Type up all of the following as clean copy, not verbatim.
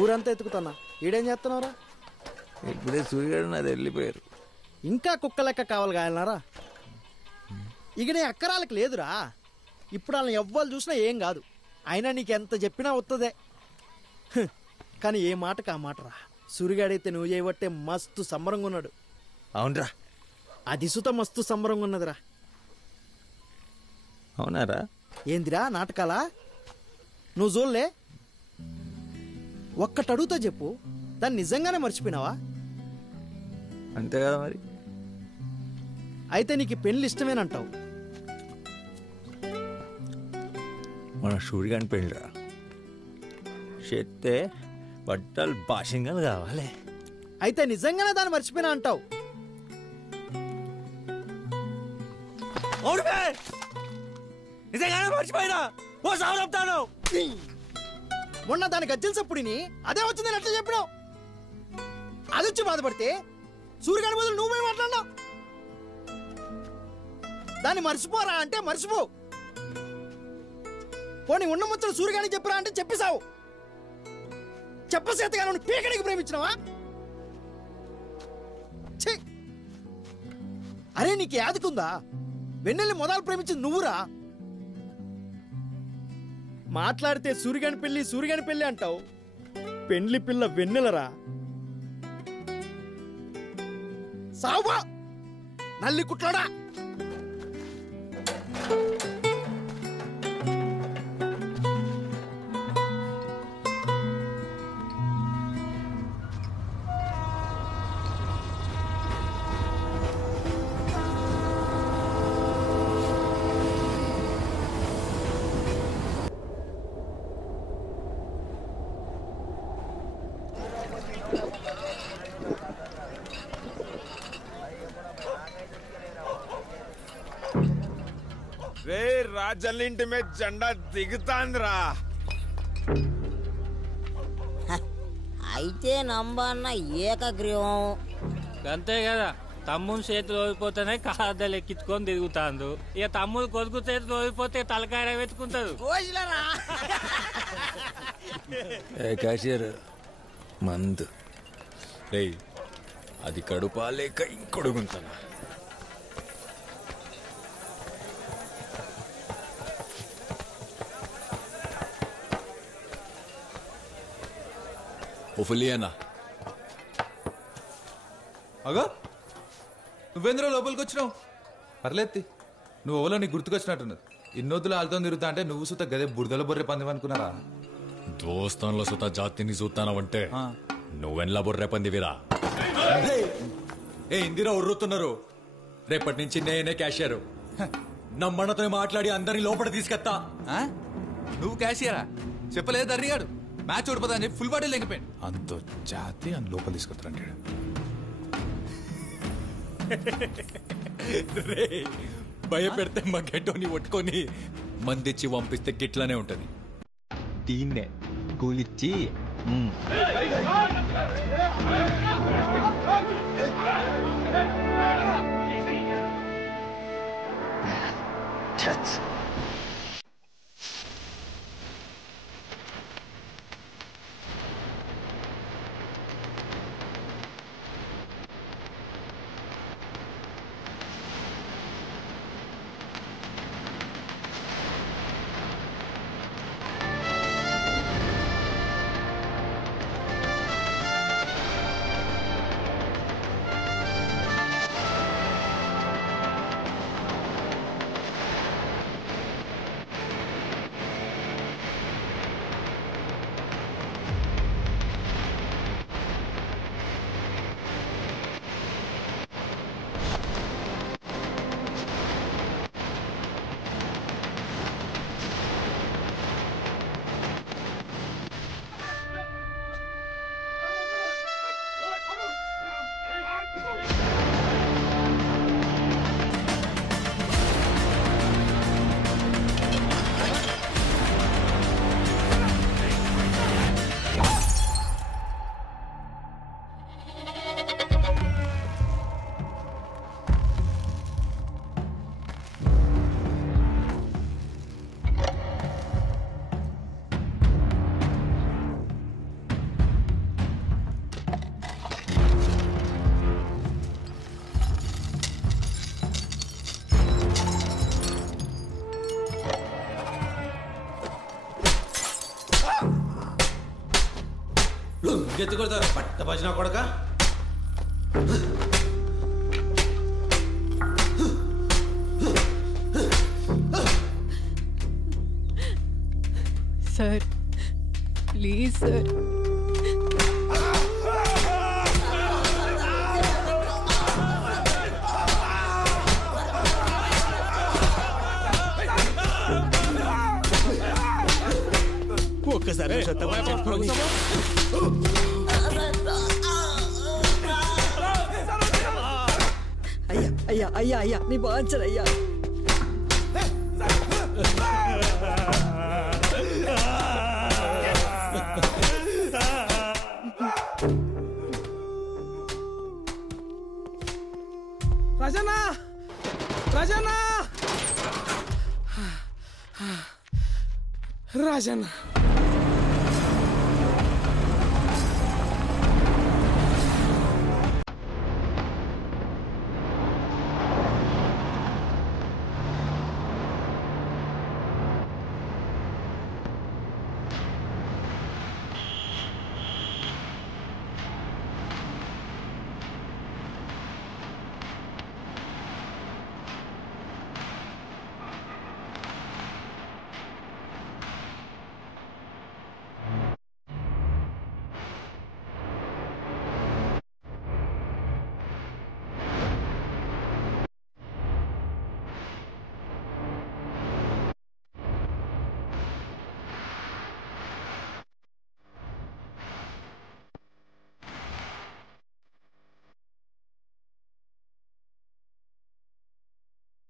ఊరంతా ఎత్తుకుతున్నా, ఈడేం చేస్తున్నారా? ఇప్పుడే సూర్యుడు నాది వెళ్ళిపోయారు. ఇంకా కుక్క లెక్క కావాలి కాయలనారా? ఇక నీ అక్కరాలకు లేదురా. ఇప్పుడు వాళ్ళని ఎవ్వరు చూసినా ఏం కాదు. అయినా నీకెంత చెప్పినా వస్తుందే. కానీ ఏ మాటకు ఆ మాటరా. సూర్యుగాడైతే నువ్వు చేయబట్టే మస్తు సంబరంగా ఉన్నాడు. అవునరా, అది సుత మస్తు సంబరంగా ఉన్నదిరా. అవునారా? ఏందిరా నాటకాలా? నువ్వు చూడలే? ఒక్కటి అడుగుతా చెప్పు, దాన్ని నిజంగానే మర్చిపోయినావా? అంతే కదా మరి. అయితే నీకు పెళ్లి ఇష్టమేనంటావు. మన సూర్యుగాని పెళ్ళిరా, చేస్తే బట్టలు భాషంగాలు కావాలి. అయితే నిజంగానే దాన్ని మర్చిపోయినా అంటావు. నిజంగానే మర్చిపోయినా ఓ సాగు చెప్తాను. మొన్న దానికి గజ్జలసప్పుడిని అదే వచ్చిందని ఎట్లా చెప్పినావు? అది వచ్చి బాధపడితే సూర్యగాని బదులు నువ్వే మాట్లాడినావు. దాన్ని మర్చిపోరా అంటే మర్చిపో. పోనీ ఉన్న ముచ్చలు సూర్యగాని చెప్పరా అంటే చెప్పేశావు. చెప్పసేతగా పీకడికి ప్రేమించినావా? అరే నీకు యాదుకుందా? వెన్నెల్ని మొదలు ప్రేమించింది నువ్వురా. మాట్లాడితే సూర్యగాని పెళ్లి అంటావు. పెండ్లి పిల్ల వెన్నెలరా. సావా నల్లి కుట్లోడా. రే రాజల్లింటి మీద జెండా దిగుతాందిరా. అయితే నంబన్న ఏకగ్రీవం అంతే కదా. తమ్ముని చేతులు ఓడిపోతేనే కాదలు ఎక్కించుకొని తిరుగుతాండు. ఇక తమ్ముడు కొడుకు చేతులు ఓడిపోతే తలకాయ వెతుకుంటారు. క్యాషియర్ మందు అది కడుపా లేక ఇంకొడుగుంటాను. అన్నా అగో నువ్వేంద్రో లోపలికి వచ్చినావు. పర్లేదు, నువ్వు ఓవలో నీకు గుర్తుకొచ్చినట్టున్నది. ఇన్నొద్దులు వాళ్ళతో తిరుగుతా అంటే నువ్వు సుత గదే బురదల బొర్రె పంది అనుకున్నారా? దోస్తాన్లో సుత జాతిని చూస్తానవంటే నువ్వెన్లా బొర్రె పందివిరా. ఏ ఇందిరా ఉర్రుతున్నారు. రేపటి నుంచి నేనే క్యాషియర్. నమ్మన్నతో మాట్లాడి అందరినీ లోపల తీసుకెత్తా. నువ్వు క్యాషియరా? చెప్పలేదు అర్రిగాడు. మ్యాచ్ ఓడిపోతా అని చెప్పి ఫుల్ బాడీ లేకపోయాడు. అంత జాతి అని లోపల తీసుకొస్తారంటాడు. భయపెడితే మా గెట్టోని పట్టుకొని మందిచ్చి పంపిస్తే గిట్లానే ఉంటది. దీన్నే కూలిచ్చి ఎత్తు కొడతారు పట్ట భజన కొడక. Sir please sir. ఒక్కసారి అయ్యా అయ్యా అయ్యా అయ్యా మీ బాంచరు అయ్యా. రాజన్న రాజన్న రాజన్న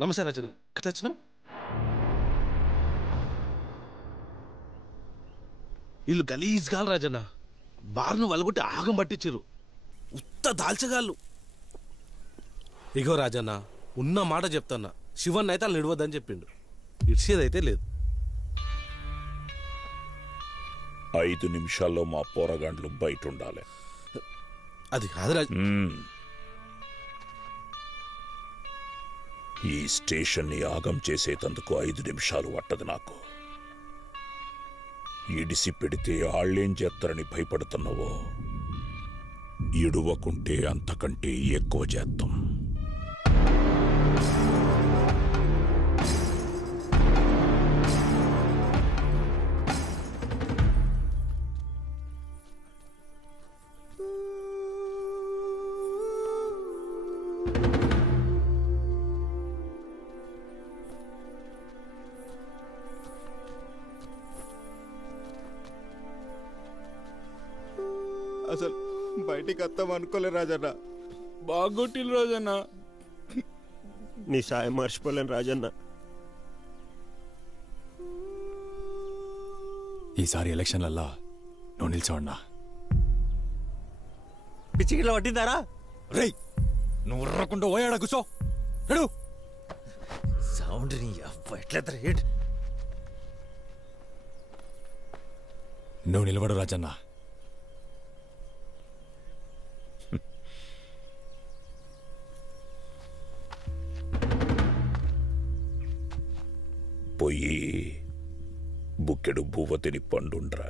నమస్తే రాజన్న. ఎక్కడ వచ్చినా వీళ్ళు గలీజ్ గాలు రాజన్న. బార్ను వలగొట్టి ఆగం పట్టించారు. ఉత్త దాల్చగాళ్ళు. ఇగో రాజన్న ఉన్న మాట చెప్తాన్నా, శివన్ అయితే వాళ్ళు నిడవద్దని చెప్పిండు. ఇడ్చేదైతే లేదు. 5 నిమిషాల్లో మా పోరగాండ్లు బయట ఉండాలి. అది కాదు రాజ. ఈ స్టేషన్ని ఆగం చేసేటందుకు 5 నిమిషాలు పట్టదు నాకు. ఇడిసి పెడితే ఆళ్ళేం చేస్తారని భయపడుతున్నావో, ఇడువకుంటే అంతకంటే ఎక్కువ చేద్దాం. అసలు బయటికి వస్తాం అనుకోలే రాజన్న. బాగొట్టిల్లు రాజన్న. నీ సాయం మర్చిపోలేను రాజన్న. ఈసారి ఎలక్షన్లల్లా నువ్వు నిల్చోన్నా. పిచ్చిగిట్లా పట్టిందారా? రేయ్ నువ్వు ఉర్రకుండా పోయాడా కూర్చో. ఎడు సౌండ్ నీ ఎట్లా రేట్. నువ్వు నిలబడు రాజన్న. పోయి బుక్కెడు బువ్వ తిని పండుండ్రా.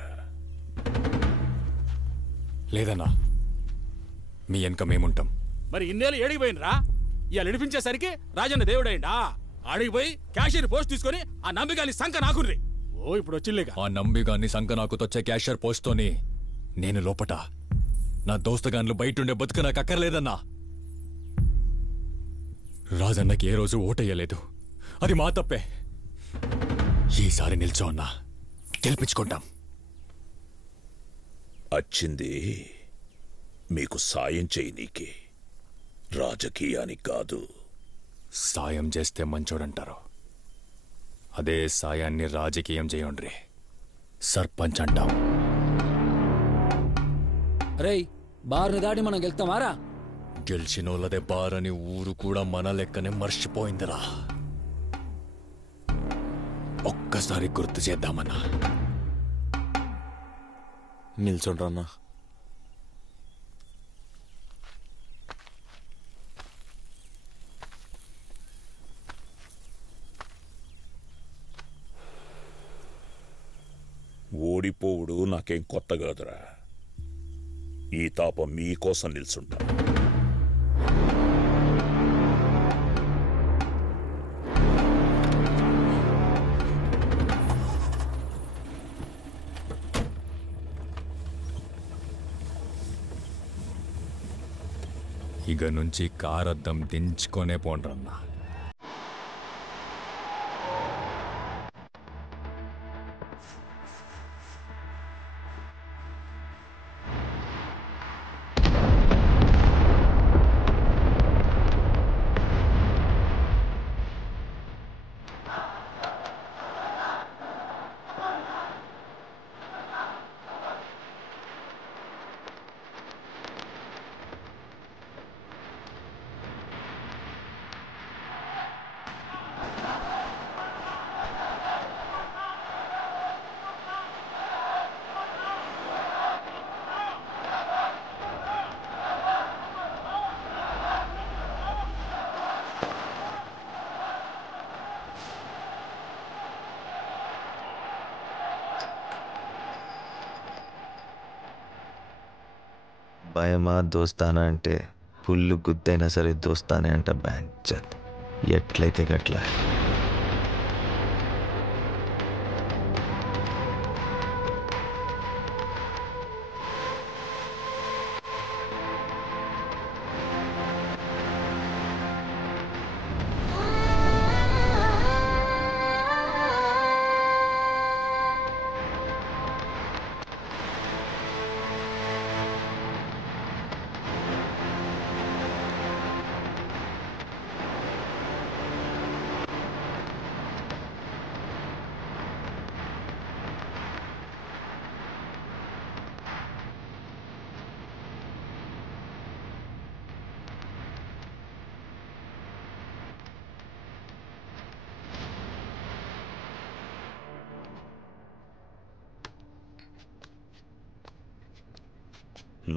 లేదన్నా, మీ వెనక మేముంటాం. మరి ఇన్నేళ్ళు ఏడిగిపోయినరా? ఇవాళ నడిపించేసరికి రాజన్న దేవుడైండా? ఆడిగిపోయి క్యాషియర్ పోస్ట్ తీసుకొని ఆ నంబిగాని సంఖ నాకుర్రి. ఓ ఇప్పుడు వచ్చిల్లేక ఆ నంబిగాన్ని సంక నాకు తొచ్చే క్యాషియర్ పోస్ట్తోని నేను లోపట, నా దోస్తగాన్లు బయటుండే బతుకు నాకు అక్కర్లేదన్నా. రాజన్నకి ఏ రోజు ఓటయ్యలేదు, అది మా తప్పే. ఈసారి నిల్చో అన్నా, గెలిపించుకుంటాం. వచ్చింది మీకు సాయం చేయనీకి, రాజకీయానికి కాదు. సాయం చేస్తే మంచోడంటారు, అదే సాయాన్ని రాజకీయం చేయండ్రి. సర్పంచ్ అంటాం. రేయ్ బార్ని దాటి మనం గెలుస్తామారా? గెలిచినోళ్ళదే బారని ఊరు కూడా మన లెక్కనే మర్చిపోయిందిరా. ఒక్కసారి గుర్తు చేద్దామన్నా. నిల్చోండ్రన్నా. ఓడిపోవుడు నాకేం కొత్త కాదురా. ఈ తాపం మీకోసం నిల్చుంటా. ఇక నుంచి కారద్దం దించుకొనే పోండ్రన్నా. భయమా దోస్తానా అంటే పుల్లు గుద్దైనా సరే దోస్తానే అంట బ్యాంచత్. ఎట్లయితే గట్లా.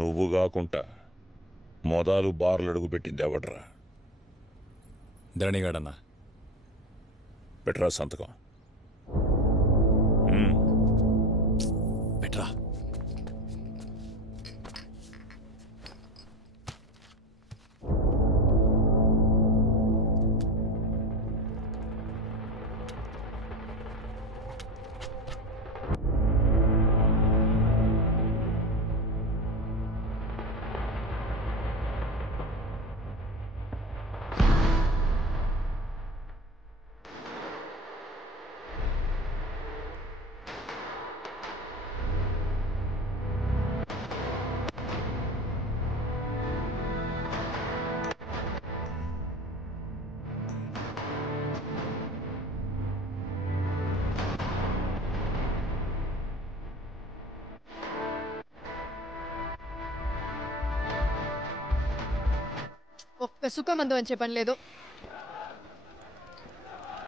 నువ్వు కాకుండా మొదలు బార్లు అడుగు పెట్టింది ఎవడ్రా? ధరణిగాడన్నా. పెట్టరా సంతకం. పెట్రా. ఒక్క సుఖమందు అని చెప్పని లేదు.